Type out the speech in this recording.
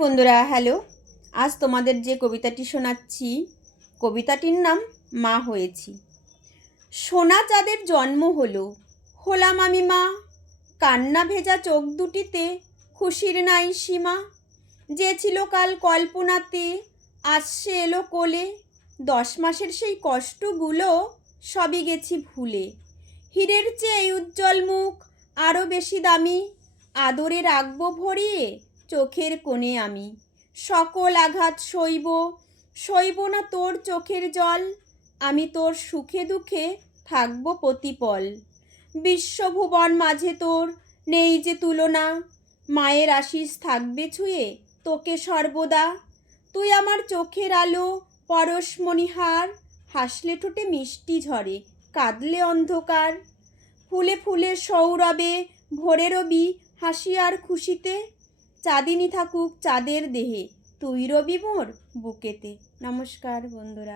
বন্ধুরা হ্যালো, আজ তোমাদের যে কবিতাটি শোনাচ্ছি কবিতাটির নাম মা হয়েছি। সোনা চাঁদের জন্ম হলো, হলাম আমি মা। কান্না ভেজা চোখ দুটিতে খুশির নাই সীমা। যে ছিল কাল কল্পনাতে আজ সে এলো কোলে। 10 মাসের সেই কষ্টগুলো সবই গেছি ভুলে। হীরের চেয়ে এই উজ্জ্বল মুখ আরও বেশি দামি। আদরে রাখবো ভরিয়ে চোখের কোণে আমি। সকল আঘাত সইব না তোর চোখের জল। আমি তোর সুখে দুঃখে থাকবো প্রতিপল। বিশ্বভুবন মাঝে তোর নেই যে তুলনা। মায়ের আশিস থাকবে ছুঁয়ে তোকে সর্বদা। তুই আমার চোখের আলো পরশমণিহার। হাসলে ঠোঁটে মিষ্টি ঝরে, কাঁদলে অন্ধকার। ফুলে ফুলে সৌরভে ভোরে রবি হাসি আর খুশিতে। চাঁদিনী থাকুক চাঁদের দেহে, তুই রবি মোর বুকেতে। নমস্কার বন্ধুরা।